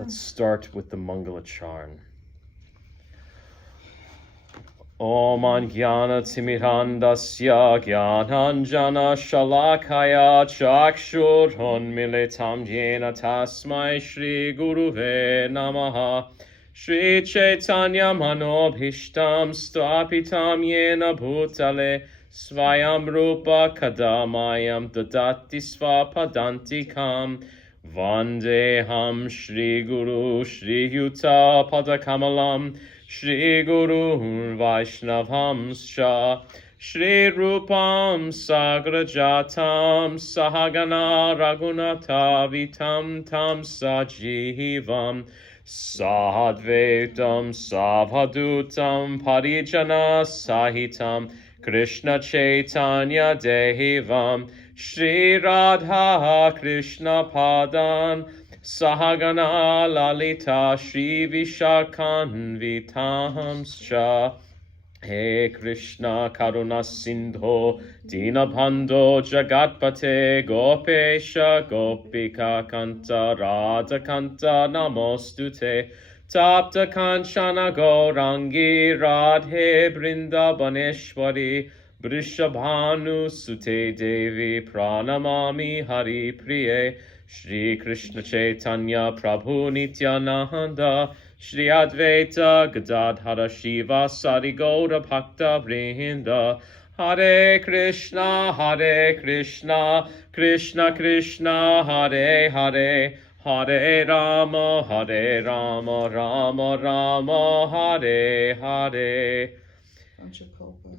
Let's start with the Mangala Charn. Om Jnana Timirandasya Jnananjana Shalakaya Chakshurun Militam Yena Tasmai Shri Guruve Namaha Shri Chaitanya Manobhishtam Stapitam Yena Bhutale Svayam Rupa Kadamayam Dadati Svapadantikam Vandeham Shri Guru Shri Yuta Padakamalam Shri Guru Vaishnavamscha Shri Rupam Sagrajatam Sahagana Raghunatha Vitam Tam Sajivam Sadvaitam Savhadutam Parijana Sahitam Krishna Chaitanya Devam Shri Radha Krishna Padan Sahagana Lalita Shri Vishakanvitamscha He Krishna Karuna Sindho Dinabandho Jagatpate Gopesha Gopika Kanta Radha Kanta Namostute Tapta Kanchana Gaurangi Radhe Brindabaneshwari Vrishabhanu Sute Devi Pranamami Hari Priye Shri Krishna Chaitanya Prabhu Nityananda Shri Advaita Gadadhara Shiva Sari Gaura Bhakta Vrinda Hare Krishna Krishna Krishna Hare Hare Hare Rama Rama Rama Hare Hare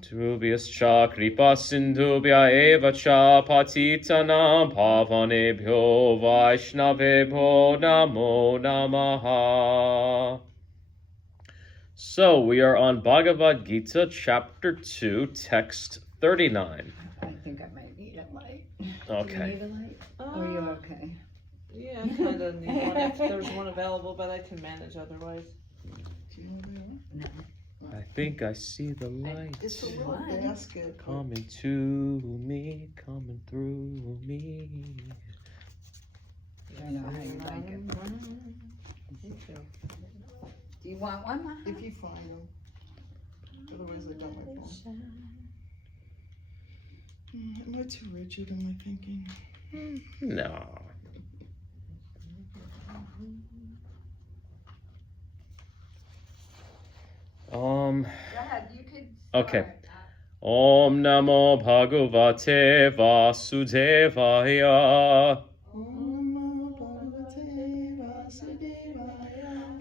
Druvyas cha kripa sindhubhya eva cha patitanam pavanebhyo vaishnavebhyo namo namaha. So we are on Bhagavad Gita, chapter 2, text 39. I think I might need a light. Okay. Do you need a light? Or are you okay? Yeah, I kind of need one if there's one available, but I can manage otherwise. Do you need one? No. I think I see the light It's a little basket. coming to me, coming through me. I don't know how you like it. Do you want one, Mama? If you find them. Otherwise, I don't like them. Am I too rigid in my thinking? No. Go ahead, you could Okay. Om Namo Bhagavate Vasudevaya.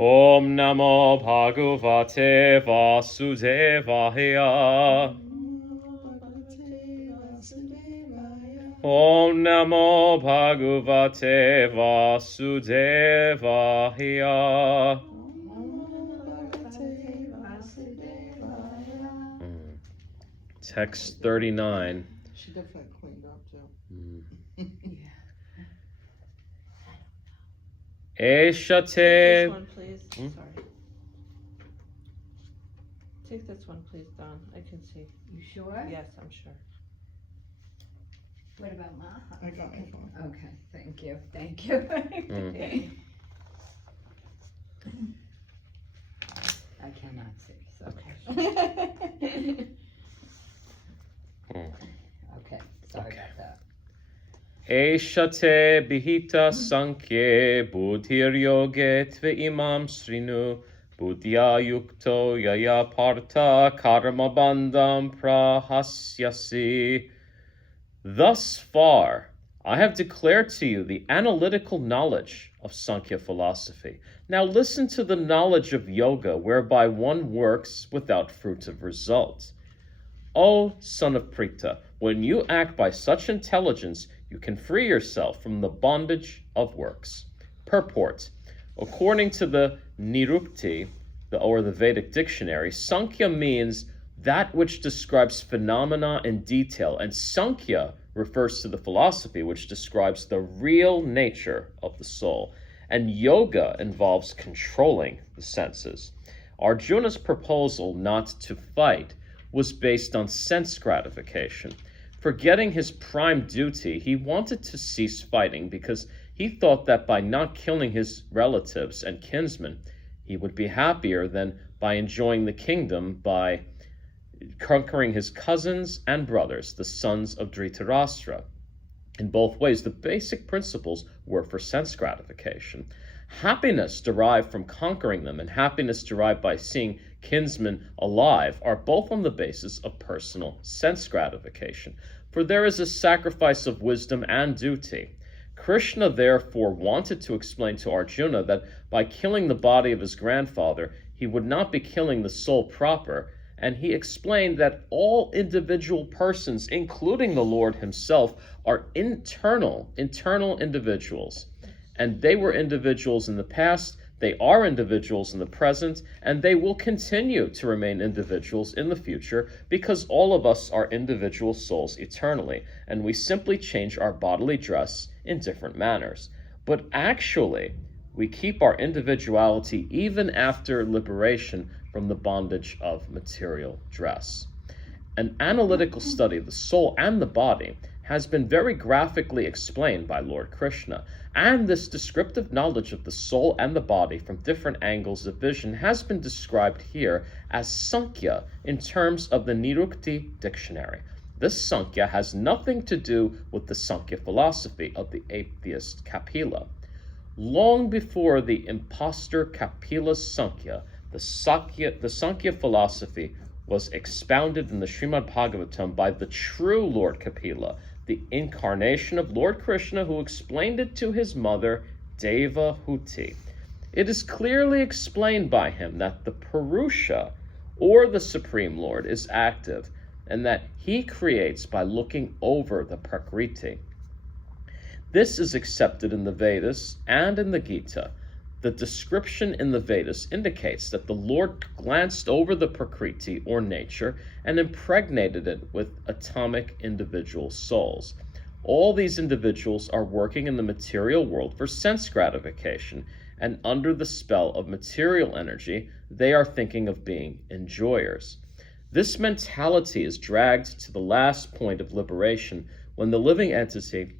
Om Namo Bhagavate Vasudevaya. Om Namo Bhagavate Vasudevaya. Text 39. She definitely cleaned up too. Eshate. This one, please. Sorry. Take this one, please, Don. I can see. You sure? Yes, I'm sure. What about Maha? I got my phone. Okay, thank you, thank you. I cannot see, so. Okay, sorry about that. Eshate bihita sankhye buddhir yoge tve imam srinu buddhya yukto yaya partha karma bandham prahasyasi. Thus far, I have declared to you the analytical knowledge of Sankhya philosophy. Now listen to the knowledge of yoga, whereby one works without fruit of result. O son of Pritha, when you act by such intelligence, you can free yourself from the bondage of works. Purport. According to the Nirukti, or the Vedic dictionary, Sankhya means that which describes phenomena in detail, and Sankhya refers to the philosophy which describes the real nature of the soul. And yoga involves controlling the senses. Arjuna's proposal not to fight was based on sense gratification. Forgetting his prime duty, he wanted to cease fighting because He thought that by not killing his relatives and kinsmen, he would be happier than by enjoying the kingdom by conquering his cousins and brothers, the sons of Dhritarashtra. In both ways, the basic principles were for sense gratification. Happiness derived from conquering them and happiness derived by seeing kinsmen alive are both on the basis of personal sense gratification, for there is a sacrifice of wisdom and duty. Krishna therefore wanted to explain to Arjuna that by killing the body of his grandfather, he would not be killing the soul proper, and he explained that all individual persons, including the Lord himself, are internal individuals. And they were individuals in the past, they are individuals in the present, and they will continue to remain individuals in the future because all of us are individual souls eternally, and we simply change our bodily dress in different manners. But actually, we keep our individuality even after liberation from the bondage of material dress. An analytical study of the soul and the body has been very graphically explained by Lord Krishna, and this descriptive knowledge of the soul and the body from different angles of vision has been described here as Sankhya in terms of the Nirukti dictionary. This Sankhya has nothing to do with the Sankhya philosophy of the atheist Kapila. Long before the impostor Kapila's Sankhya, the Sankhya philosophy was expounded in the Srimad Bhagavatam by the true Lord Kapila, the incarnation of Lord Krishna, who explained it to his mother, Devahuti. It is clearly explained by him that the Purusha, or the Supreme Lord, is active, and that he creates by looking over the Prakriti. This is accepted in the Vedas and in the Gita. The description in the Vedas indicates that the Lord glanced over the Prakriti, or nature, and impregnated it with atomic individual souls. All these individuals are working in the material world for sense gratification, and under the spell of material energy, they are thinking of being enjoyers. This mentality is dragged to the last point of liberation when the living entity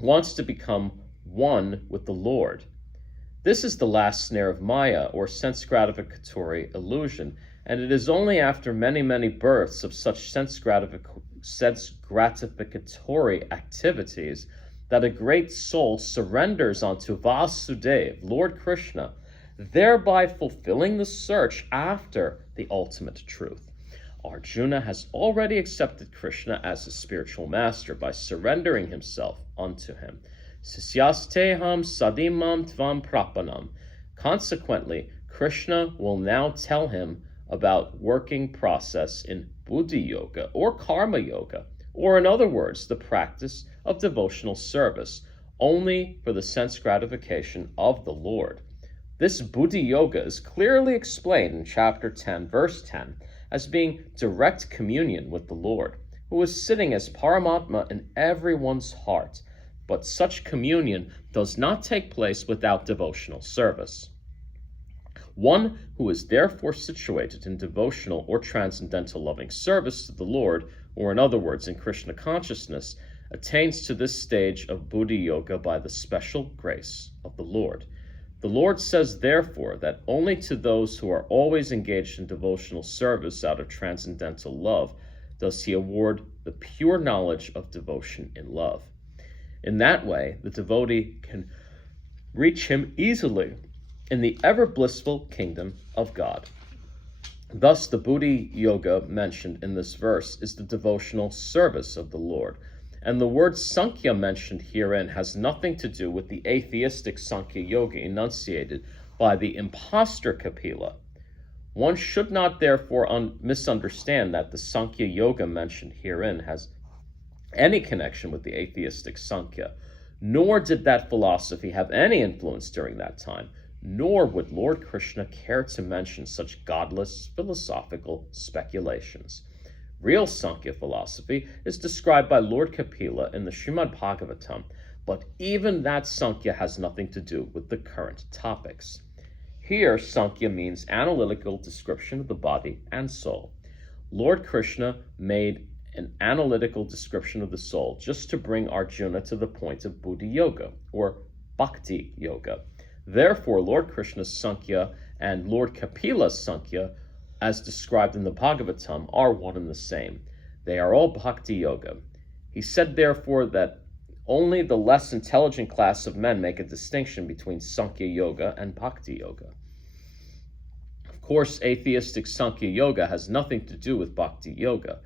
wants to become one with the Lord. This is the last snare of Maya, or sense gratificatory illusion, and it is only after many, many births of such sense gratificatory activities that a great soul surrenders onto Vasudeva, Lord Krishna, thereby fulfilling the search after the ultimate truth. Arjuna has already accepted Krishna as his spiritual master by surrendering himself unto him. Sisyasteham sadimam tvam prapanam. Consequently, Krishna will now tell him about working process in Buddhi Yoga or Karma Yoga, or in other words, the practice of devotional service, only for the sense gratification of the Lord. This Buddhi Yoga is clearly explained in chapter 10, verse 10, as being direct communion with the Lord, who is sitting as Paramatma in everyone's heart. But such communion does not take place without devotional service. One who is therefore situated in devotional or transcendental loving service to the Lord, or in other words, in Krishna consciousness, attains to this stage of Buddhi Yoga by the special grace of the Lord. The Lord says, therefore, that only to those who are always engaged in devotional service out of transcendental love does he award the pure knowledge of devotion in love. In that way, the devotee can reach him easily in the ever-blissful kingdom of God. Thus, the Buddhi Yoga mentioned in this verse is the devotional service of the Lord. And the word Sankhya mentioned herein has nothing to do with the atheistic Sankhya Yoga enunciated by the impostor Kapila. One should not therefore misunderstand that the Sankhya Yoga mentioned herein has any connection with the atheistic Sankhya, nor did that philosophy have any influence during that time, nor would Lord Krishna care to mention such godless philosophical speculations. Real Sankhya philosophy is described by Lord Kapila in the Srimad Bhagavatam, but even that Sankhya has nothing to do with the current topics. Here, Sankhya means analytical description of the body and soul. Lord Krishna made an analytical description of the soul, just to bring Arjuna to the point of Buddhi Yoga, or Bhakti Yoga. Therefore, Lord Krishna's Sankhya and Lord Kapila's Sankhya, as described in the Bhagavatam, are one and the same. They are all Bhakti Yoga. He said, therefore, that only the less intelligent class of men make a distinction between Sankhya Yoga and Bhakti Yoga. Of course, atheistic Sankhya Yoga has nothing to do with Bhakti Yoga,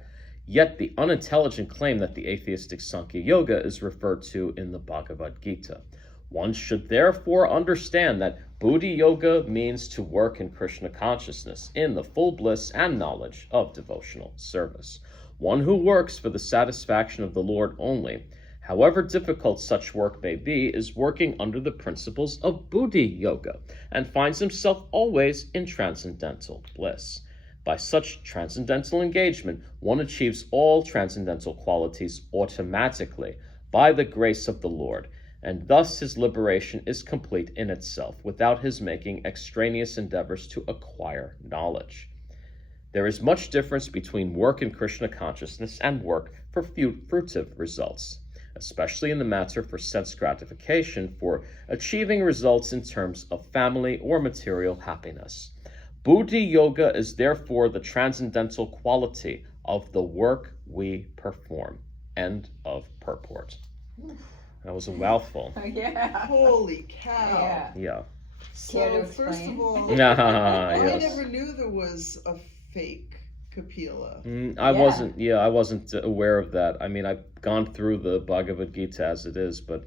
yet the unintelligent claim that the atheistic Sankhya Yoga is referred to in the Bhagavad Gita. One should therefore understand that Buddhi Yoga means to work in Krishna consciousness, in the full bliss and knowledge of devotional service. One who works for the satisfaction of the Lord only, however difficult such work may be, is working under the principles of Buddhi Yoga and finds himself always in transcendental bliss. By such transcendental engagement, one achieves all transcendental qualities automatically by the grace of the Lord, and thus his liberation is complete in itself, without his making extraneous endeavors to acquire knowledge. There is much difference between work in Krishna consciousness and work for fruitive results, especially in the matter for sense gratification, for achieving results in terms of family or material happiness. Buddhi Yoga is therefore the transcendental quality of the work we perform. End of purport. That was a mouthful. Yeah. Holy cow. Yeah. Yeah. Care to So first explain? of all, Yes. I never knew there was a fake Kapila. I Yeah. wasn't aware of that. I mean, I've gone through the Bhagavad Gita as it is, but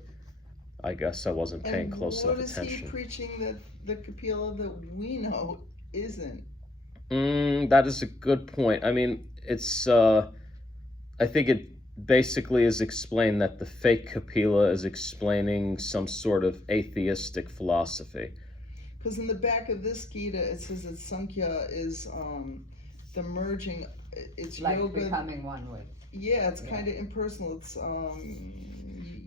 I guess I wasn't paying close enough What is attention. he preaching that the Kapila that we know isn't? That is a good point. I mean, it's, I think it basically is explained that the fake Kapila is explaining some sort of atheistic philosophy. Because in the back of this Gita, it says that Sankhya is the merging, it's Like yoga. becoming one with. Yeah, it's Yeah. kind of impersonal. It's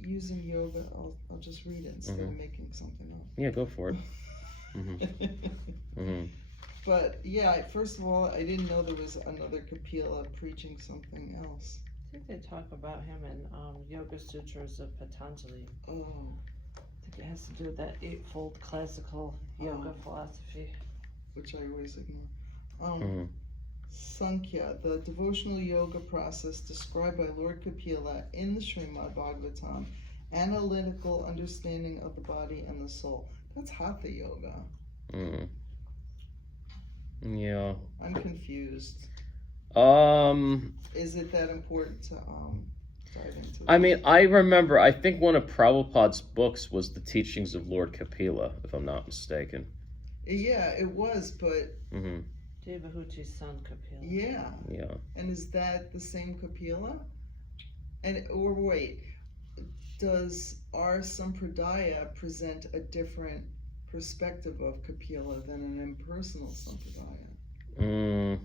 using yoga. I'll just read it instead of making something up. Yeah, go for it. But yeah, first of all, I didn't know there was another Kapila preaching something else. I think they talk about him in Yoga Sutras of Patanjali. Oh, I think it has to do with that eightfold classical yoga philosophy. which I always ignore. Sankhya, the devotional yoga process described by Lord Kapila in the Srimad Bhagavatam, analytical understanding of the body and the soul. That's Hatha yoga. Yeah. I'm confused. Is it that important to dive into this? I mean, I remember, I think one of Prabhupada's books was the teachings of Lord Kapila, if I'm not mistaken. Yeah, it was, but Devahuti's son Kapila. yeah. And is that the same Kapila? And or wait, does our Sampradaya present a different perspective of Kapila than an impersonal Sampradaya?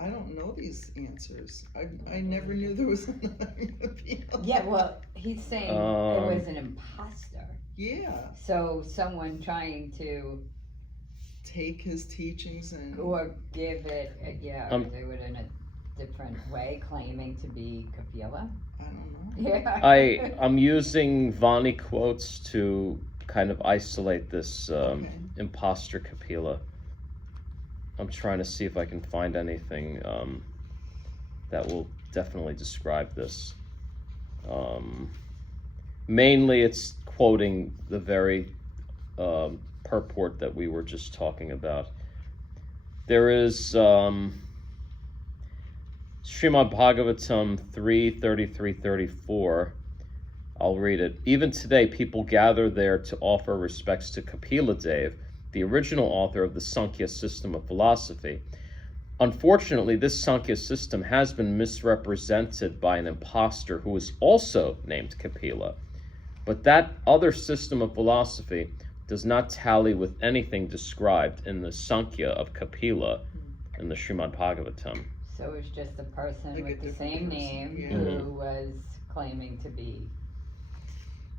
I don't know these answers. I never knew there was another Kapila. Yeah, well, he's saying it was an imposter. Yeah. So someone trying to Take his teachings and or give it, or do it in a different way, claiming to be Kapila. I don't know. Yeah. I'm using Vani quotes to kind of isolate this imposter Kapila. I'm trying to see if I can find anything that will definitely describe this. Mainly it's quoting the very purport that we were just talking about. There is Srimad Bhagavatam 3:33-34. I'll read it. Even today, people gather there to offer respects to Kapila Dev, the original author of the Sankhya system of philosophy. Unfortunately, this Sankhya system has been misrepresented by an impostor who is also named Kapila. But that other system of philosophy does not tally with anything described in the Sankhya of Kapila in the Srimad Bhagavatam. So it's just a person Like a with the different same person, name yeah. who was claiming to be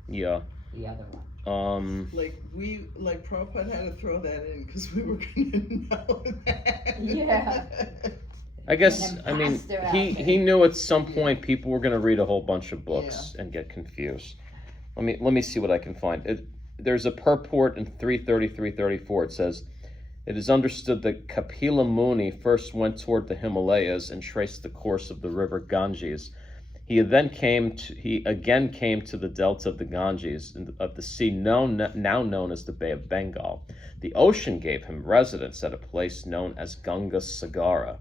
Yeah. the other one. Like Prabhupada had to throw that in because we were gonna know that. Yeah. I guess, An I mean, imposter out he there. knew at some point people were going to read a whole bunch of books and get confused. Let me see what I can find. There's a purport in 333-34. It says, "It is understood that Kapila Muni first went toward the Himalayas and traced the course of the river Ganges. He again came to the delta of the Ganges, of the sea now known as the Bay of Bengal. The ocean gave him residence at a place known as Ganga Sagara,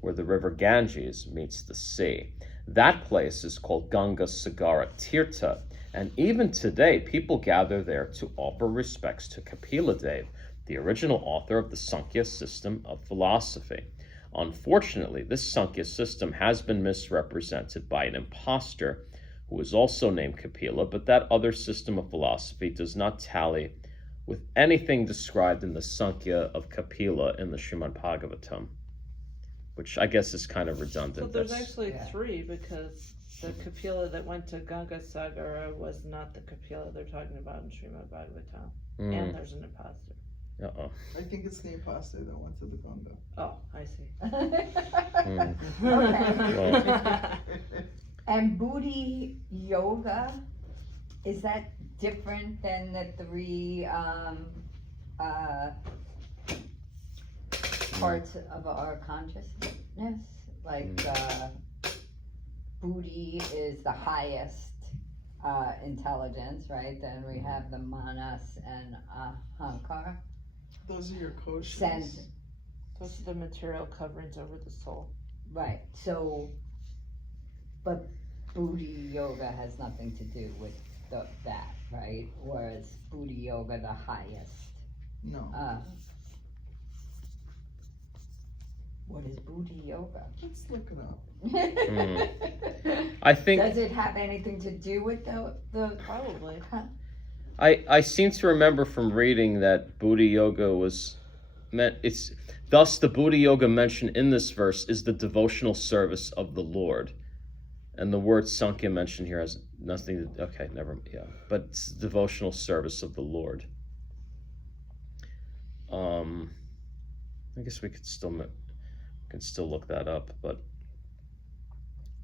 where the river Ganges meets the sea. That place is called Ganga Sagara Tirtha, and even today people gather there to offer respects to Kapila Dev, the original author of the Sankhya system of philosophy. Unfortunately, this Sankhya system has been misrepresented by an impostor who is also named Kapila, but that other system of philosophy does not tally with anything described in the Sankhya of Kapila in the Srimad Bhagavatam," which I guess is kind of redundant. So there's That's- actually Yeah. 3, because the Kapila that went to Ganga Sagara was not the Kapila they're talking about in Srimad Bhagavatam. And there's an imposter. Uh-oh. I think it's the imposter that went to the Ganga. Oh, I see. And Booty Yoga, is that different than the 3 parts of our consciousness? Like Booty is the highest intelligence, right? Then we have the Manas and Ahankar. Those are your koshas. Sense. Those are the material coverings over the soul. Right, so, but Booty Yoga has nothing to do with that, right? Whereas Booty Yoga, the highest. No. What is Booty Yoga? Let's look it up. I think Does it have anything to do with the Probably. I seem to remember from reading that Buddha Yoga was meant. It's thus the Buddha Yoga mentioned in this verse is the devotional service of the Lord, and the word Sankhya mentioned here has nothing to. Okay, never. Yeah, but it's devotional service of the Lord. I guess we could still look that up, but.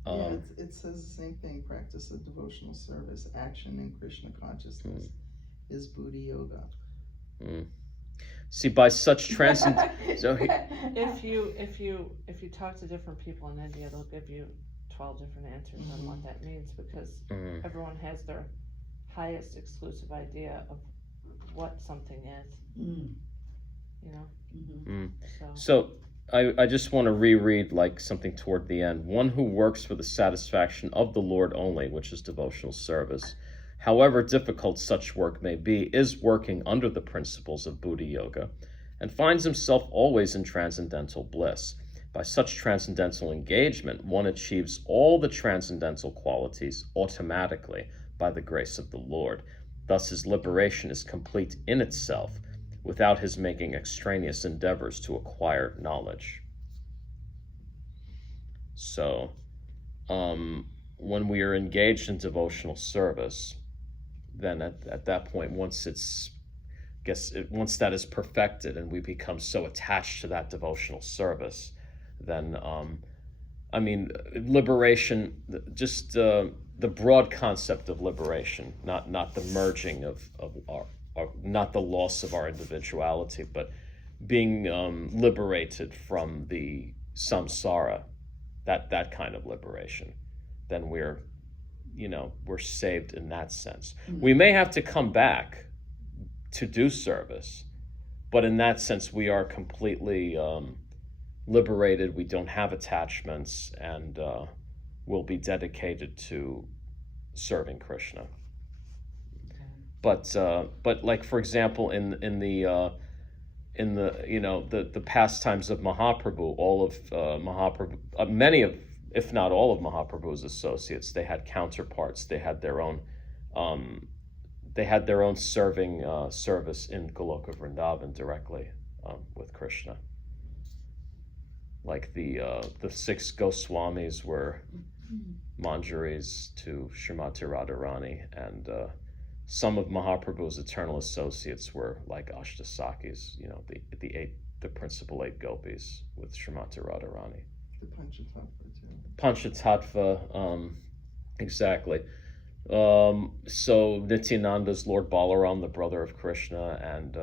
Yeah, it says the same thing. Practice of devotional service, action in Krishna consciousness is Buddha Yoga. See, by such transcend. So If you talk to different people in India, they'll give you 12 different answers on what that means, because everyone has their highest exclusive idea of what something is. You know. So I just want to reread like something toward the end. One who works for the satisfaction of the Lord only, which is devotional service, however difficult such work may be, is working under the principles of Buddha Yoga and finds himself always in transcendental bliss. By such transcendental engagement, one achieves all the transcendental qualities automatically by the grace of the Lord. Thus his liberation is complete in itself, without his making extraneous endeavors to acquire knowledge. So, when we are engaged in devotional service, then at that point, once that is perfected and we become so attached to that devotional service, then, liberation, just the broad concept of liberation, not the merging of our, not the loss of our individuality, but being liberated from the samsara, that kind of liberation, then we're saved in that sense. We may have to come back to do service, but in that sense we are completely liberated. We don't have attachments, and we'll be dedicated to serving Krishna. But like, for example, in the pastimes of Mahaprabhu, all of Mahaprabhu, many of, if not all of Mahaprabhu's associates, they had counterparts. They had their own serving service in Goloka Vrindavan directly with Krishna. Like the 6 Goswamis were Manjaris to Srimati Radharani, and some of Mahaprabhu's eternal associates were like Ashtasakis, the principal 8 gopis with Srimati Radharani. The Panchatattva too. Panchatattva, exactly. So Nityananda's Lord Balaram, the brother of Krishna, and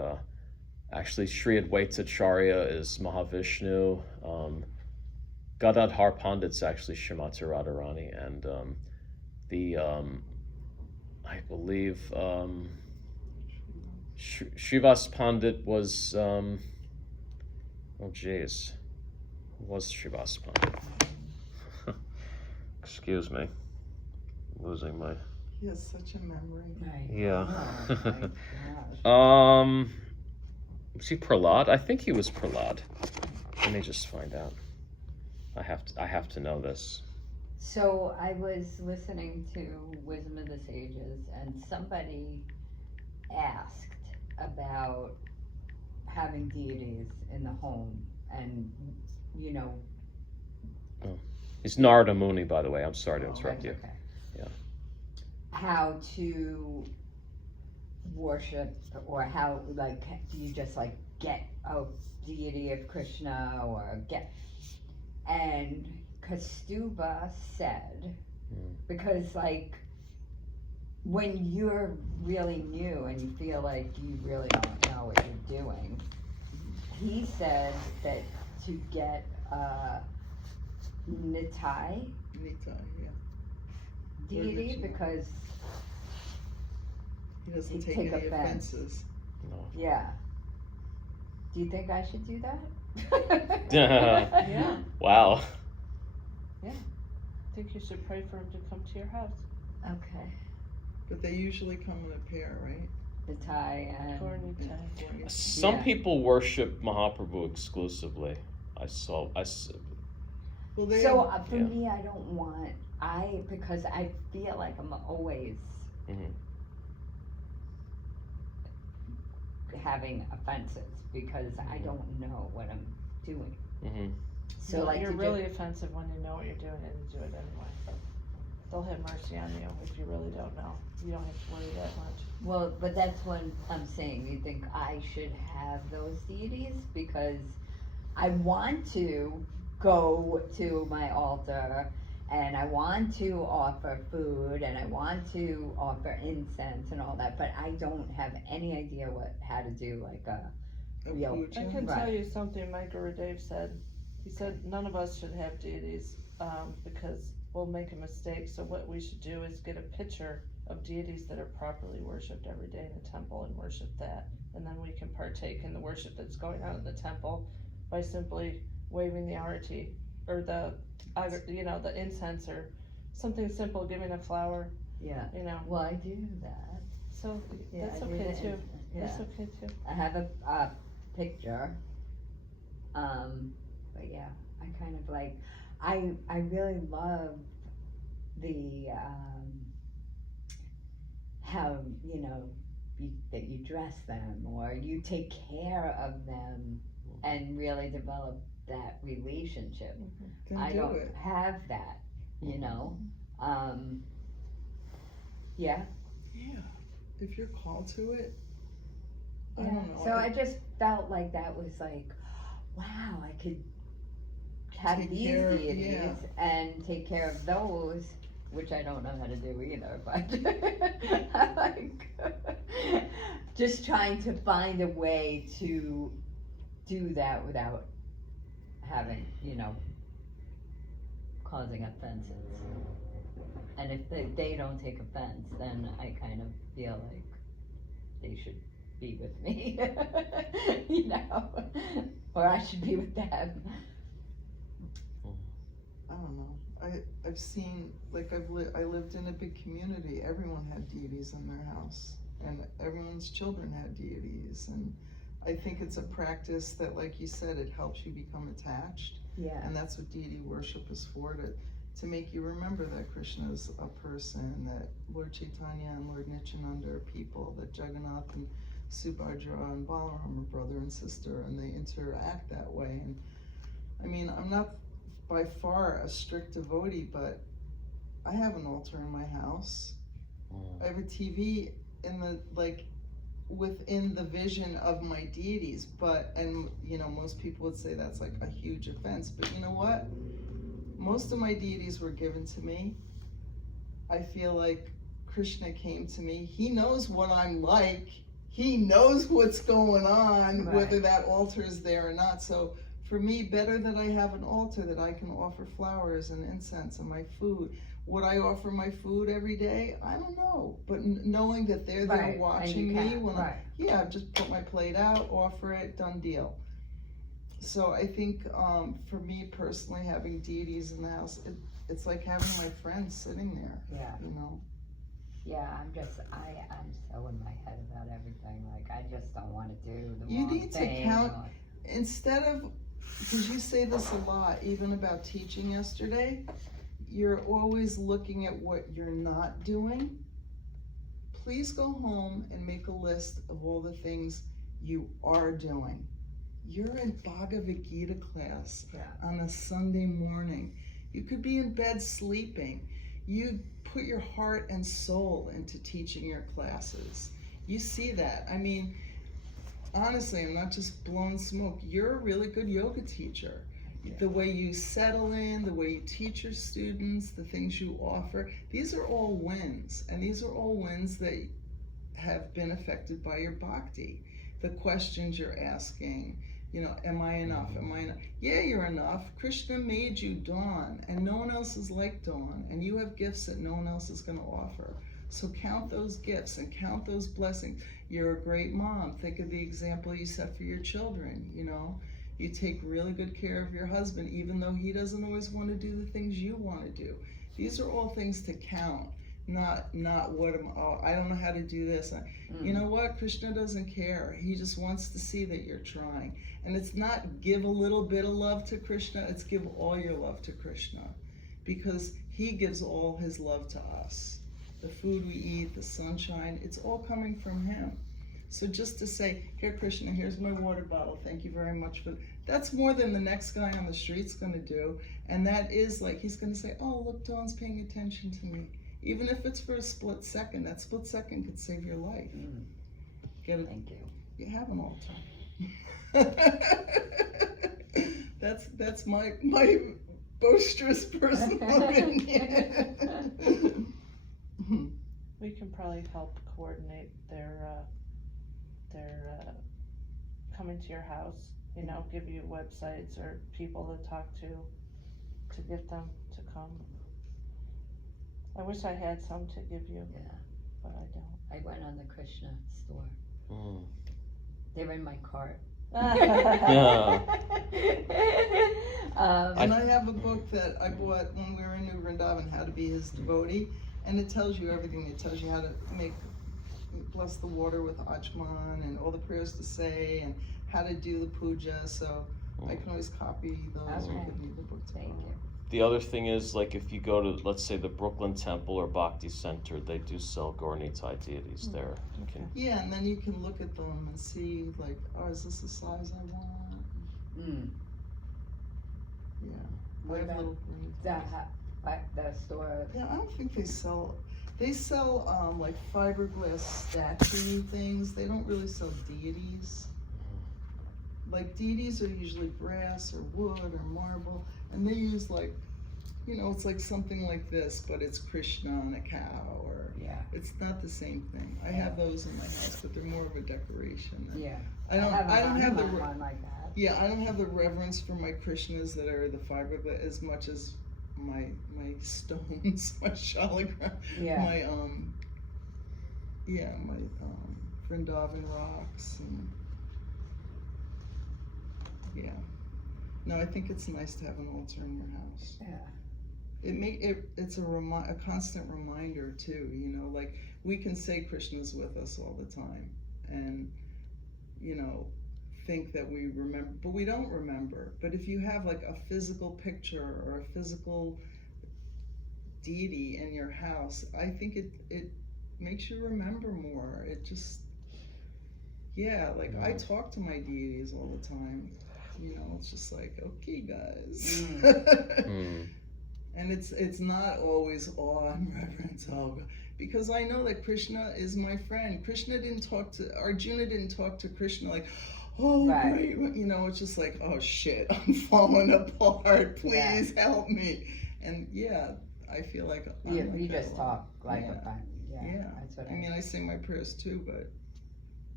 actually Sri Advaitacharya is Mahavishnu. Gadadhar Pandit's actually Srimati Radharani, and I believe Srivas Pandit was oh jeez, who was Srivas Pandit? Excuse me, losing my. He has such a memory. Right. Yeah. Oh, my gosh. Was he Prahlad? I think he was Prahlad. Let me just find out. I have to know this. So I was listening to Wisdom of the Sages, and somebody asked about having deities in the home, and you know. He's Narada Muni, by the way. I'm sorry to interrupt you. Okay. Yeah. How to worship, or how, like, do you just like get a deity of Krishna or get, and Kastuba said, because like when you're really new and you feel like you really don't know what you're doing, he said that to get Nitai Nita, yeah. deity, Original. because He doesn't He'd take take any offense. offenses. No. yeah. Do you think I should do that? Yeah. Wow. I think you should pray for him to come to your house. Okay. But they usually come in a pair, right? Nitai and Gornitai. Some Yeah. people worship Mahaprabhu exclusively. I saw. Well, they so have, for Yeah. me, I don't want, because I feel like I'm always Mhm. having offenses because I don't know what I'm doing. Mhm. So No, like you're to really offensive when you know what you're doing and you do it anyway. They'll have mercy on you if you really don't know. You don't have to worry that much. well, but that's what I'm saying. You think I should have those deities because I want to go to my altar and I want to offer food and I want to offer incense and all that, but I don't have any idea how to do like a real. puja. I can Right. tell you something my Guru Dev said. He said none of us should have deities because we'll make a mistake. So what we should do is get a picture of deities that are properly worshipped every day in the temple and worship that. And then we can partake in the worship that's going on in the temple by simply waving the arati or the incense or something simple, giving a flower, Yeah. you know. Well, I do that. So Yeah, that's I do okay the too. incense. Yeah. That's okay too. I have a picture. But yeah, I kind of like, I really love the, how, that you dress them or you take care of them and really develop that relationship. Then I do don't it. have that, you know? Yeah. Yeah. If you're called to it, I Yeah. don't know. So I just felt like that was like, wow, I could have Take these care of- deities yeah. and take care of those, which I don't know how to do either, but I like just trying to find a way to do that without having, causing offenses. And if they don't take offense, then I kind of feel like they should be with me, or I should be with them. I don't know. I've seen, like I lived in a big community. Everyone had deities in their house, and everyone's children had deities. And I think it's a practice that, like you said, it helps you become attached. Yeah. And that's what deity worship is for, to make you remember that Krishna is a person, that Lord Chaitanya and Lord Nityananda are people, that Jagannath and Subhadra and Balaram are brother and sister, and they interact that way. And I mean, I'm not by far a strict devotee, but I have an altar in my house. I have a TV within the vision of my deities, and most people would say that's like a huge offense, but you know what? most of my deities were given to me. I feel like Krishna came to me. He knows what I'm like. He knows what's going on, Right. whether that altar is there or not. So for me, better that I have an altar that I can offer flowers and incense and my food. Would I offer my food every day? I don't know. But knowing that they're there Right, and watching you me can, when right. I just put my plate out, offer it, done deal. So I think for me personally, having deities in the house, it's like having my friends sitting there, Yeah. you know. Yeah, I'm so in my head about everything. Like, I just don't want to do the You wrong need to thing. count- Instead of, because you say this a lot, even about teaching yesterday, you're always looking at what you're not doing. Please go home and make a list of all the things you are doing. You're in Bhagavad Gita class on a Sunday morning. You could be in bed sleeping. You put your heart and soul into teaching your classes. You see that. I mean, honestly, I'm not just blowing smoke. You're a really good yoga teacher. The way you settle in, the way you teach your students, the things you offer, these are all wins. And these are all wins that have been affected by your bhakti. The questions you're asking, you know, am I enough? Am I enough? Yeah, you're enough. Krishna made you Dawn, and no one else is like Dawn, and you have gifts that no one else is going to offer. So count those gifts and count those blessings. You're a great mom. Think of the example you set for your children, you know. You take really good care of your husband, even though he doesn't always want to do the things you want to do. These are all things to count, not what I don't know how to do this. You know what? Krishna doesn't care. He just wants to see that you're trying. And it's not give a little bit of love to Krishna, it's give all your love to Krishna. Because he gives all his love to us. The food we eat, the sunshine, it's all coming from him. So just to say, here Krishna, here's my water bottle, thank you very much for that's more than the next guy on the street's gonna do. And that is like, he's gonna say, oh look, Dawn's paying attention to me. Even if it's for a split second, that split second could save your life. Get it? Thank you. You have an altar. That's my boisterous personal opinion. We can probably help coordinate their coming to your house, you know, give you websites or people to talk to get them to come. I wish I had some to give you, but I don't. I went on the Krishna store. They're in my cart. And I have a book that I bought when we were in New Vrindavan, How to Be His Devotee, and it tells you everything. It tells you how to bless the water with Achman and all the prayers to say and how to do the puja. So I can always copy those or give you the book to Thank borrow. you. The other thing is, like, if you go to, let's say, the Brooklyn Temple or Bhakti Center, they do sell Gauranitai deities there. You can, Yeah, and then you can look at them and see, like, oh, is this the size I want? Yeah. What I have about little the store? Yeah, I don't think they sell like fiberglass statue things. They don't really sell deities. Like deities are usually brass or wood or marble, and they use like, you know, it's like something like this, but it's Krishna on a cow, or it's not the same thing. I have those in my house, but they're more of a decoration. I don't have the one like that. Yeah, I don't have the reverence for my Krishnas that are the fiberglass as much as my stones, my shalagram, my Vrindavan rocks, and no, I think it's nice to have an altar in your house. It's a constant reminder too, you know, like we can say Krishna's with us all the time, and you know, think that we remember, but we don't remember. But if you have like a physical picture or a physical deity in your house, I think it makes you remember more. It just, I talk to my deities all the time. You know, it's just like, okay guys. And it's not always awe and reverence, because I know that Krishna is my friend. Arjuna didn't talk to Krishna like, oh, Right. great. You know, it's just like, oh shit, I'm falling apart. Yeah. Please help me. And yeah, I feel like I'm You, like you that just a lot. talk like Yeah. a friend. Yeah, Yeah. that's what I mean, I say my prayers too,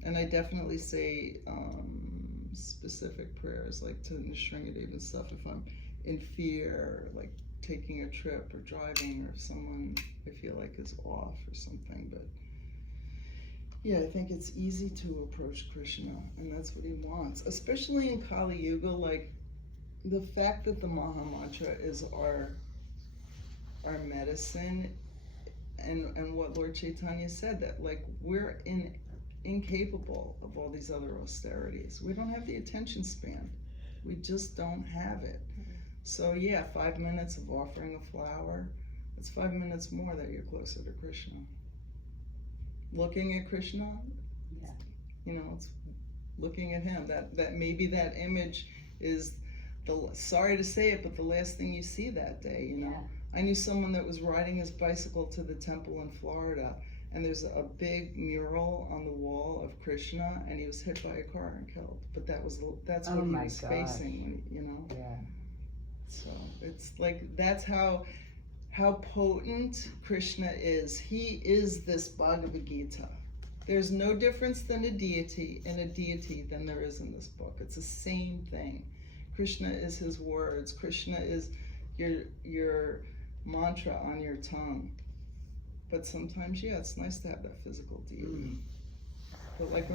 and I definitely say specific prayers, like to Nishringadev and stuff, if I'm in fear, like taking a trip or driving, or if someone I feel like is off or something. But yeah, I think it's easy to approach Krishna, and that's what he wants, especially in Kali Yuga. Like the fact that the Maha Mantra is our medicine, and what Lord Chaitanya said, that like we're incapable of all these other austerities. We don't have the attention span. We just don't have it. So yeah, 5 minutes of offering a flower, it's 5 minutes more that you're closer to Krishna. Looking at Krishna, Yeah. you know, it's looking at him. That maybe that image is sorry to say it, but the last thing you see that day, you know. Yeah. I knew someone that was riding his bicycle to the temple in Florida, and there's a big mural on the wall of Krishna, and he was hit by a car and killed. But that's Oh what he my was gosh. facing, when, you know. Yeah. So it's like that's how potent Krishna is. He is this Bhagavad Gita. There's no difference in a deity than there is in this book. It's the same thing. Krishna is his words. Krishna is your mantra on your tongue. But sometimes, yeah, it's nice to have that physical deity. But like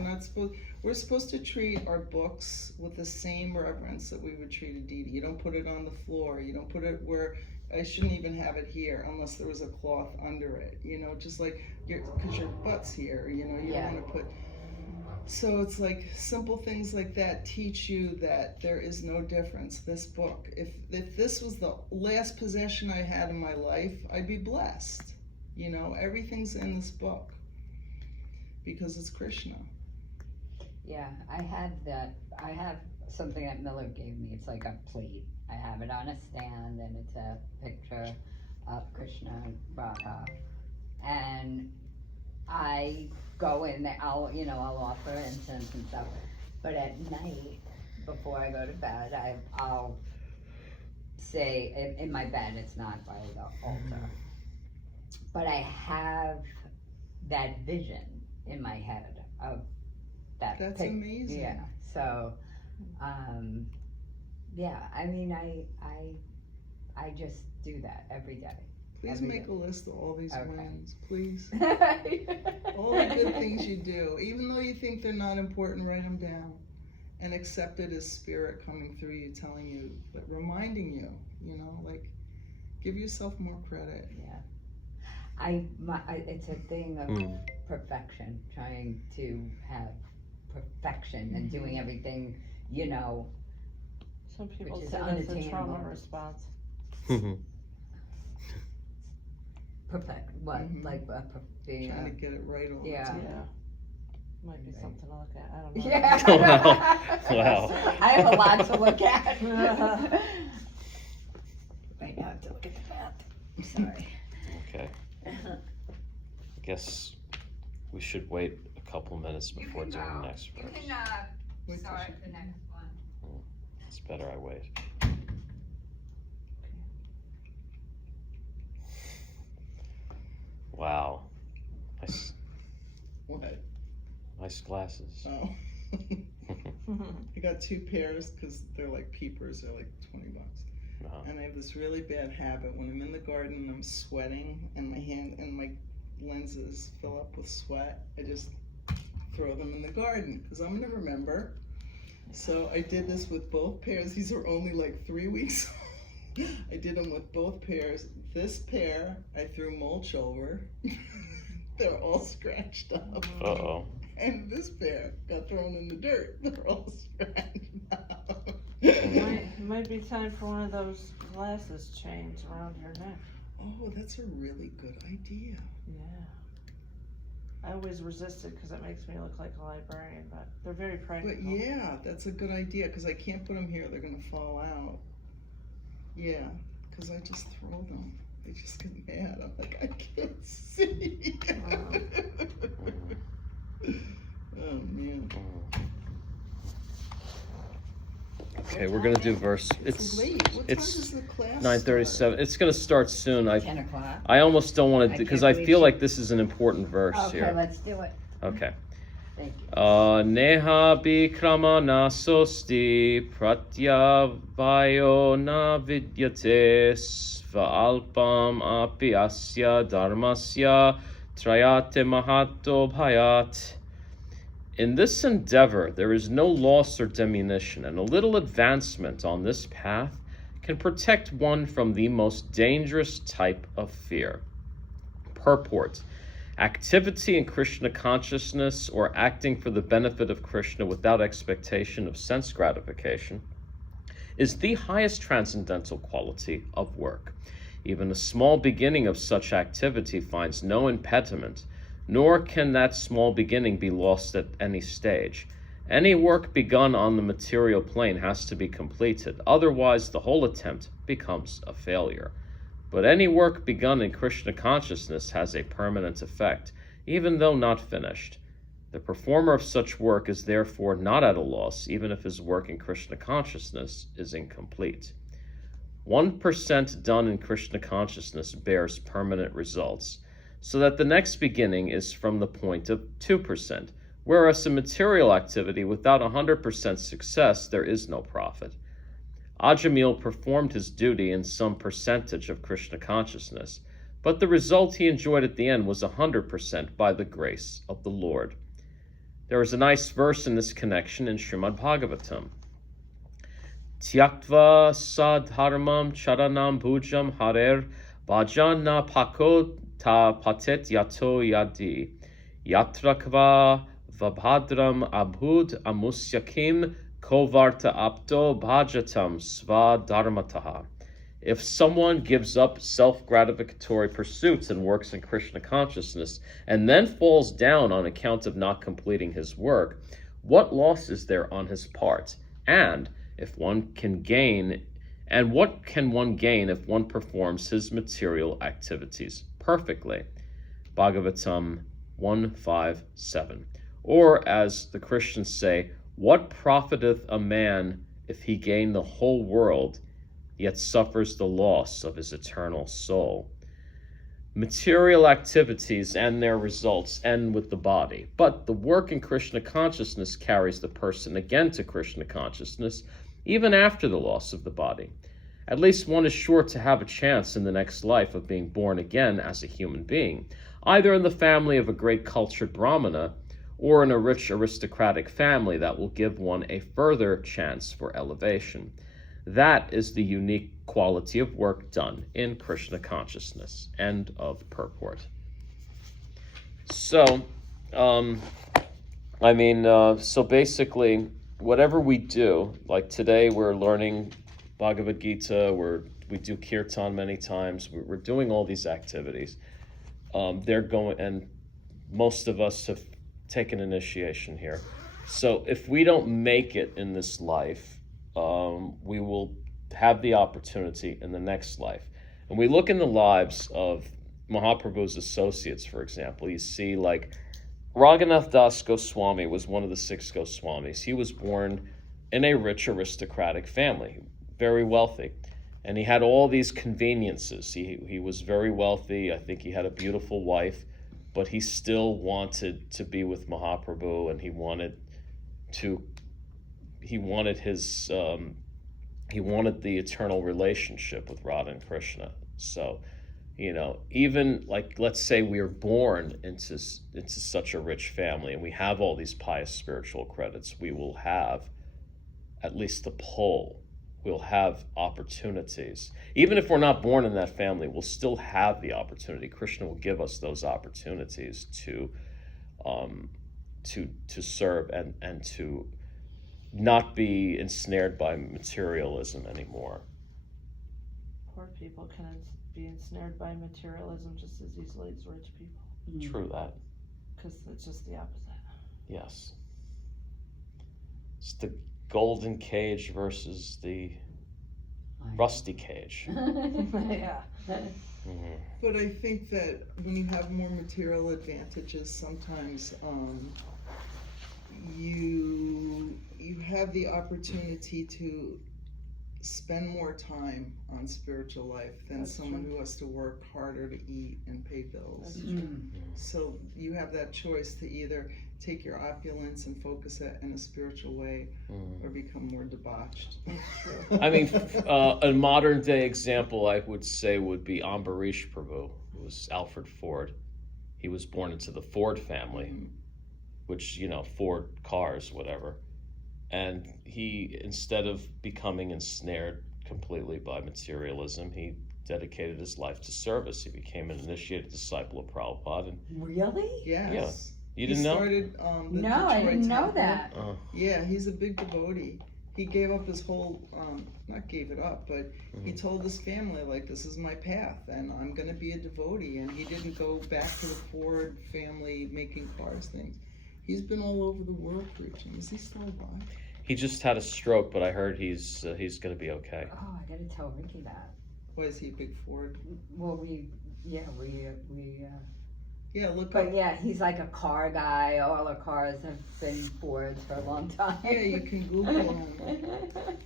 we're supposed to treat our books with the same reverence that we would treat a deity. You don't put it on the floor. You don't put it where, I shouldn't even have it here unless there was a cloth under it. You know, just like because your butt's here. You know, you don't want to put. So it's like simple things like that teach you that there is no difference. This book, if this was the last possession I had in my life, I'd be blessed. You know, everything's in this book because it's Krishna. Yeah, I have something that Miller gave me. It's like a plate. I have it on a stand, and it's a picture of Krishna and Radha. And I go in there, I'll offer incense and stuff. But at night, before I go to bed, I'll say, in my bed, it's not by the altar. But I have that vision in my head of that. That's amazing. Yeah. So, yeah. I mean, I just do that every day. Please make a list of all these wins, please. Okay. All the good things you do, even though you think they're not important, write them down, and accept it as spirit coming through you, telling you, but reminding you. You know, like give yourself more credit. Yeah. It's a thing of perfection, trying to have perfection and doing everything, you know. Some people Which is say that's a trauma unattainable. response. Perfect. What? Like being Trying to get it right all the Yeah. time. Yeah. Might be something to look at. I don't know. Yeah. Wow. I have a lot to look at. Right now I have to look at the map. I'm sorry. Okay. I guess we should wait a couple minutes before doing the next verse. You can start the next one. It's better I wait. Wow. Nice, What? nice glasses. Oh. I got 2 pairs because they're like peepers. They're like $20. Uh-huh. And I have this really bad habit when I'm in the garden and I'm sweating and my hand and my lenses fill up with sweat, I just throw them in the garden because I'm gonna remember. So I did this with both pairs. These are only like 3 weeks old. I did them with both pairs. This pair I threw mulch over. They're all scratched up. Uh-oh. And this pair got thrown in the dirt. They're all scratched up. It might be time for one of those glasses chains around your neck. Oh, that's a really good idea. Yeah. I always resist it because it makes me look like a librarian, but they're very practical. But yeah, that's a good idea because I can't put them here. They're going to fall out. Yeah, because I just throw them. I just get mad. I'm like, I can't see. Oh, man. Okay, we're gonna do verse. It's late. What time it's does the class 9:37. It's gonna start soon. 10 o'clock. I almost don't want to I because can't I believe feel she- like this is an important verse Okay, here. let's do it. Okay. Thank you. Neha bikrama nasosti pratyavayo na vidyate svaalpam api asya dharmasya trayate mahato bhayat. In this endeavor, there is no loss or diminution, and a little advancement on this path can protect one from the most dangerous type of fear. Purport: activity in Krishna consciousness, or acting for the benefit of Krishna without expectation of sense gratification, is the highest transcendental quality of work. Even a small beginning of such activity finds no impediment, nor can that small beginning be lost at any stage. Any work begun on the material plane has to be completed, otherwise the whole attempt becomes a failure. But any work begun in Krishna consciousness has a permanent effect, even though not finished. The performer of such work is therefore not at a loss, even if his work in Krishna consciousness is incomplete. 1% done in Krishna consciousness bears permanent results, so that the next beginning is from the point of 2%, whereas in material activity without 100% success there is no profit. Ajamil performed his duty in some percentage of Krishna consciousness, but the result he enjoyed at the end was 100% by the grace of the Lord. There is a nice verse in this connection in Srimad Bhagavatam. Tyaktva sadharmam charanam bhujam harer bhajan na pako ta patet yato yadi yatrakva vabhadram abhud amusyakim kovarta apto bhajatam sva dharmataha. If someone gives up self-gratificatory pursuits and works in Krishna consciousness and then falls down on account of not completing his work, what loss is there on his part? And what can one gain if one performs his material activities perfectly? Bhagavatam 1:5-7. Or as the Christians say, what profiteth a man if he gain the whole world, yet suffers the loss of his eternal soul? Material activities and their results end with the body, but the work in Krishna consciousness carries the person again to Krishna consciousness, even after the loss of the body. At least one is sure to have a chance in the next life of being born again as a human being, either in the family of a great cultured Brahmana or in a rich aristocratic family that will give one a further chance for elevation. That is the unique quality of work done in Krishna consciousness. End of purport. So, so basically, whatever we do, like today we're learning Bhagavad Gita, we do kirtan many times, we're doing all these activities. They're going, and most of us have taken initiation here. So if we don't make it in this life, we will have the opportunity in the next life. And we look in the lives of Mahaprabhu's associates, for example. You see, like, Raghunath Das Goswami was one of the 6 Goswamis. He was born in a rich aristocratic family, very wealthy. And he had all these conveniences. He was very wealthy. I think he had a beautiful wife, but he still wanted to be with Mahaprabhu, and he wanted the eternal relationship with Radha and Krishna. So, even like, let's say we are born into such a rich family and we have all these pious spiritual credits, we will have at least the pull. We'll have opportunities. Even if we're not born in that family, we'll still have the opportunity. Krishna will give us those opportunities to serve and to not be ensnared by materialism anymore. Poor people can be ensnared by materialism just as easily as rich people. True that. Because it's just the opposite. Yes. It's the golden cage versus the rusty cage. Yeah. Mm-hmm. But I think that when you have more material advantages, sometimes you have the opportunity to spend more time on spiritual life than That's someone true. who has to work harder to eat and pay bills. That's true. So you have that choice to either take your opulence and focus it in a spiritual way or become more debauched. I mean, a modern day example I would say would be Ambarish Prabhu, who was Alfred Ford. He was born into the Ford family, which, you know, Ford cars, whatever. And he, instead of becoming ensnared completely by materialism, he dedicated his life to service. He became an initiated disciple of Prabhupada. And Really? Yes. you didn't know? Started, the No, I Detroit didn't know Temple. that. Yeah, he's a big devotee. He gave up his whole, not gave it up, but he told his family, like, this is my path and I'm gonna be a devotee. And he didn't go back to the Ford family making cars things. He's been all over the world preaching. Is he still alive? He just had a stroke, but I heard he's going to be okay. Oh, I gotta tell Ricky that. Why is he a big Ford? Well, Yeah, look but up. yeah, he's like a car guy. All our cars have been Fords for a long time. Yeah, you can Google him.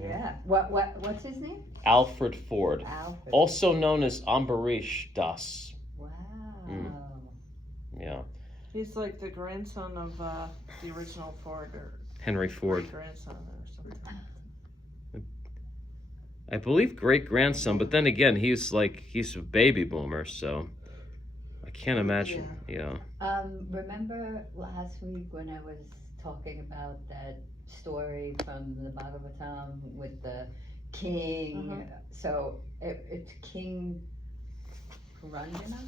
Yeah. What's his name? Alfred Ford, Alfred. also known as Ambarish Das. Wow. Yeah, He's like the grandson of the original Ford, or Henry Ford. grandson or something. I believe great grandson, but then again, he's a baby boomer, so I can't imagine. Yeah. Remember last week when I was talking about that story from the Bhagavatam with the king? So it's King Ranjana.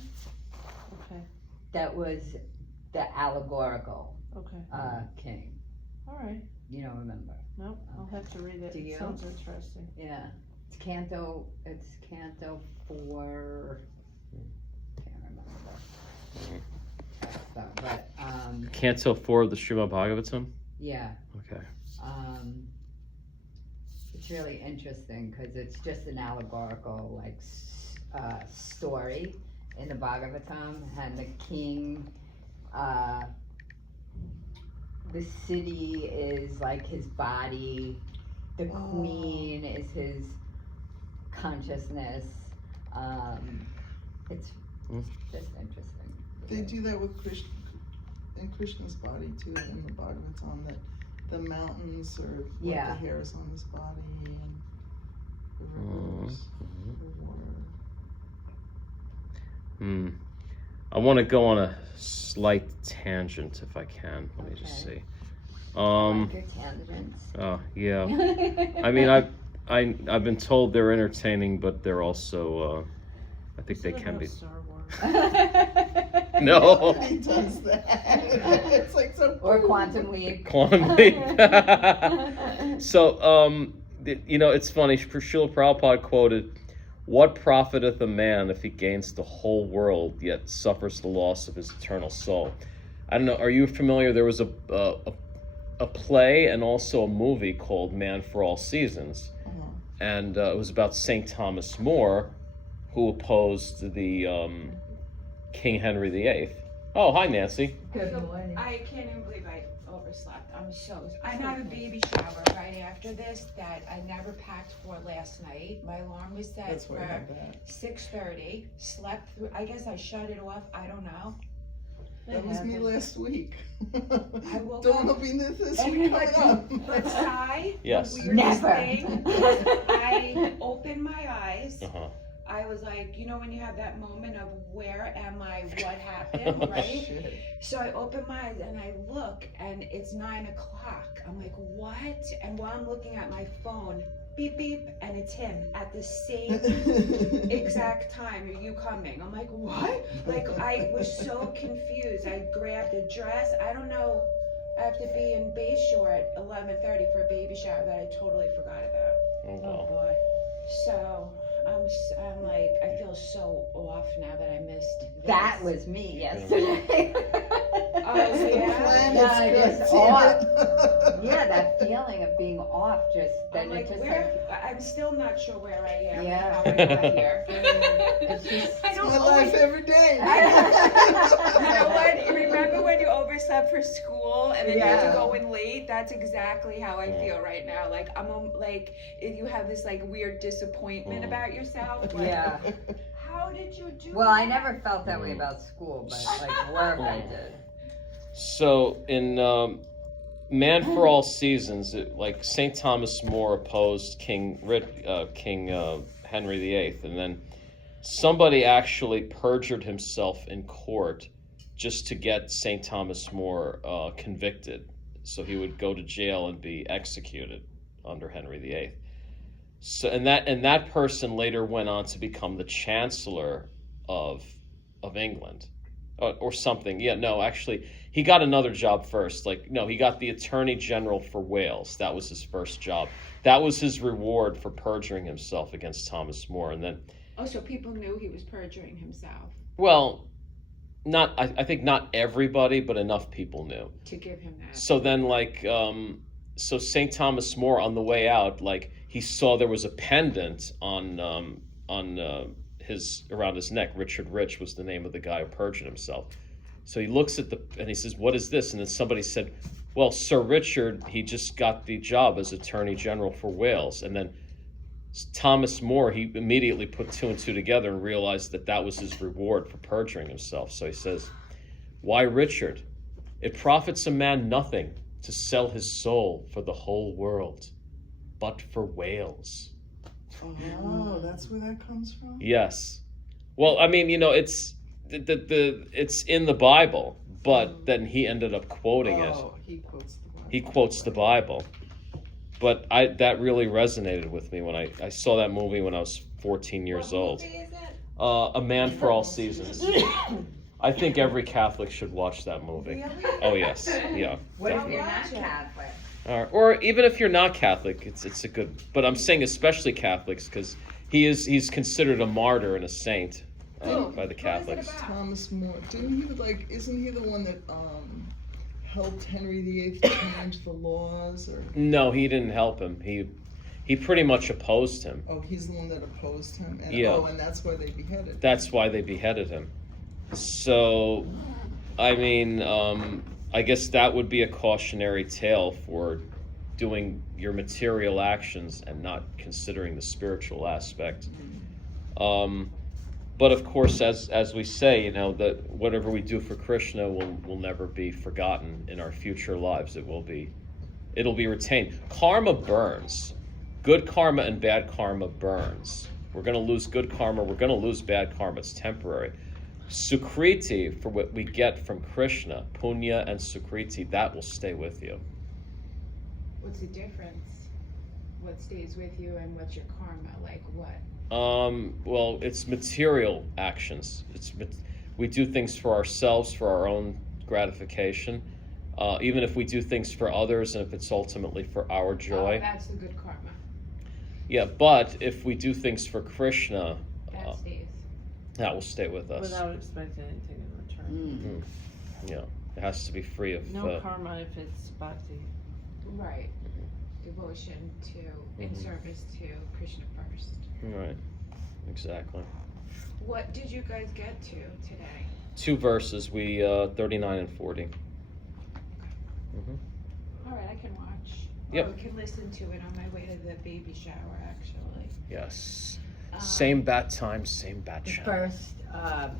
Okay. That was the allegorical Okay. king. All right. You don't remember? Nope. I'll have to read it. Do you? It sounds interesting. Yeah. It's Canto 4. Can't remember. But Canto 4 of the Srimad Bhagavatam? yeah. Okay. It's really interesting because it's just an allegorical story in the Bhagavatam, and the king, the city is like his body, the queen is his consciousness. It's just interesting. They do that with Krishna, in Krishna's body too, in the Bhagavatam, that the mountains are like the hairs on his body and the rivers, the water. I want to go on a slight tangent if I can. Let me just see. Like your tangents. Oh yeah. I mean, I've been told they're entertaining, but they're also I think they can be. Star Wars. No. He does that. It's like so. Or Quantum Leap. Quantum Leap. So you know, it's funny. Srila Prabhupada quoted, "What profiteth a man if he gains the whole world yet suffers the loss of his eternal soul?" I don't know. Are you familiar? There was a play and also a movie called Man for All Seasons, and it was about St. Thomas More, who opposed the King Henry VIII. Oh, hi, Nancy. Good morning. I can't even believe I overslept. I had a baby shower right after this that I never packed for last night. My alarm was set That's why I for have that. 6:30. Slept through. I guess I shut it off. I don't know. That was me last week. I woke Don't up. be this week coming up. But Sai, Yes. the weirdest Never. thing was I opened my eyes. Uh-huh. I was like, you know, when you have that moment of where am I, what happened, right? Shit. So I open my eyes and I look and it's 9 o'clock. I'm like, what? And while I'm looking at my phone, beep beep, and it's him at the same exact time. Are you coming? I'm like, what? Like, I was so confused. I grabbed a dress. I don't know. I have to be in Bayshore at 11:30 for a baby shower that I totally forgot about. Oh, Oh wow. boy. So I'm like, I feel so off now that I missed this. That was me yesterday. Oh, yeah? Plan Yeah, is it's good, off. damn it. Yeah, that feeling of being off, just that I'm it like, just I'm still not sure where I am Yeah. and how I got here. it's just I don't My always, life every day. you know what? Remember when you overslept for school and then you had Yeah. to go in late? That's exactly how I feel right now. Like like you have this like weird disappointment about yourself. Like, yeah. how did you do Well, that? I never felt that way about school, but like work I did. So in Man for All Seasons, like St. Thomas More opposed King Henry VIII, and then somebody actually perjured himself in court just to get St. Thomas More convicted, so he would go to jail and be executed under Henry VIII. So and that person later went on to become the Chancellor of England, or something. Yeah, no, actually, he got another job first. Like, no, he got the Attorney General for Wales. That was his first job. That was his reward for perjuring himself against Thomas More. And then, Oh, so people knew he was perjuring himself well, I think not everybody, but enough people knew. to give him that. So then, like, so St. Thomas More, on the way out, like, he saw there was a pendant on his around his neck. Richard Rich was the name of the guy who perjured himself. So he looks at and he says, "What is this?" And then somebody said, "Well, Sir Richard, he just got the job as Attorney General for Wales." And then Thomas More, he immediately put two and two together and realized that was his reward for perjuring himself. So he says, "Why, Richard, it profits a man nothing to sell his soul for the whole world, but for Wales." Oh, that's where that comes from? Yes. Well, I mean, it's it's in the Bible, but then he ended up quoting it. Oh, he quotes the Bible. He quotes the Bible. But that really resonated with me when I saw that movie when I was 14 years old. What movie is it? A Man for All Seasons. I think every Catholic should watch that movie. Really? Oh yes, yeah. What if definitely. you're not Catholic? Or even if you're not Catholic, it's a good. But I'm saying especially Catholics because he's considered a martyr and a saint by the Catholics. about? Thomas More. Isn't he the one that helped Henry VIII change the laws? Or No, he didn't help him. He pretty much opposed him. oh, he's the one that opposed him. And Yeah. and that's why they beheaded. That's why they beheaded him. So, I mean, I guess that would be a cautionary tale for doing your material actions and not considering the spiritual aspect. But of course, as we say, that whatever we do for Krishna will never be forgotten in our future lives. It'll be retained. Karma burns. Good karma and bad karma burns. We're going to lose good karma. We're going to lose bad karma. It's temporary. Sukriti, for what we get from Krishna, punya and sukriti, that will stay with you. What's the difference? What stays with you and what's your karma? Like what? Well, it's material actions. We do things for ourselves, for our own gratification. Even if we do things for others, and if it's ultimately for our joy. Oh, that's the good karma. Yeah, but if we do things for Krishna, That stays. that will stay with us. Without expecting anything in return. Yeah, it has to be free of. No karma if it's bhakti. Right. Devotion to, in service to Krishna first. Right, exactly. What did you guys get to today? 2 verses, 39 and 40. All right, I can watch. Yep. Or I can listen to it on my way to the baby shower, actually. Yes. Same bat time, same bat The channel. first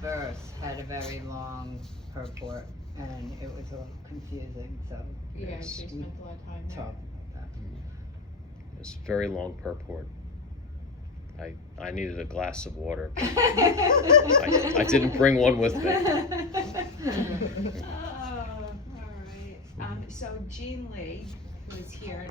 verse had a very long purport, and it was a little confusing, so Yeah, Yes. she spent a lot of time there. talk about that. It's a very long purport. I needed a glass of water. I didn't bring one with me. Oh, all right. So Jean Lee, who is here,